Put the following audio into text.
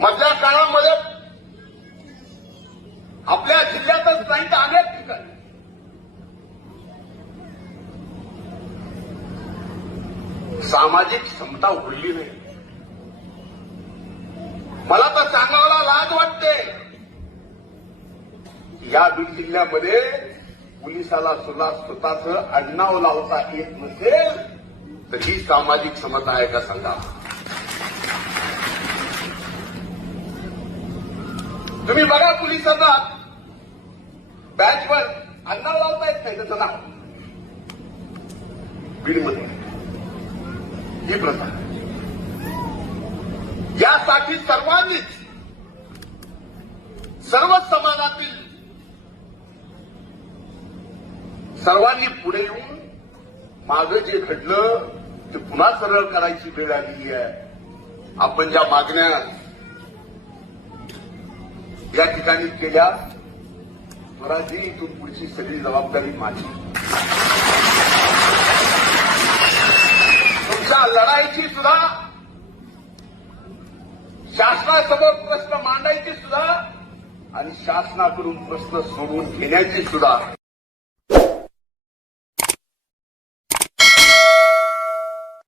मधल्या काळामध्ये आपल्या जिल्ह्यातच नाही तर अनेक ठिकाणी सामाजिक समता उरली नाही. मला तर सांगायला लाज वाटते. या बीड जिल्ह्यामध्ये पोलिसाला सुद्धा स्वतःचं आडनाव लावता येत नसेल तर ही सामाजिक समता आहे का सांगा. तुम्ही बघा पोलिसांना बॅचवर आडनाव लावता येत नाही त्याचं नाव बीडमध्ये ही प्रथा. यासाठी सर्वांनीच सर्व समाजातील सर्वांनी पुढे येऊन मागं जे घडलं ते पुन्हा सरळ करायची वेळ आलेली आहे. आपण ज्या मागण्या या ठिकाणी केल्या स्वराजी इथून पुढची सगळी जबाबदारी माझी. तुमच्या लढाईची सुद्धा शासनासमोर प्रश्न मांडायची सुद्धा आणि शासनाकडून प्रश्न सोडवून घेण्याची सुद्धा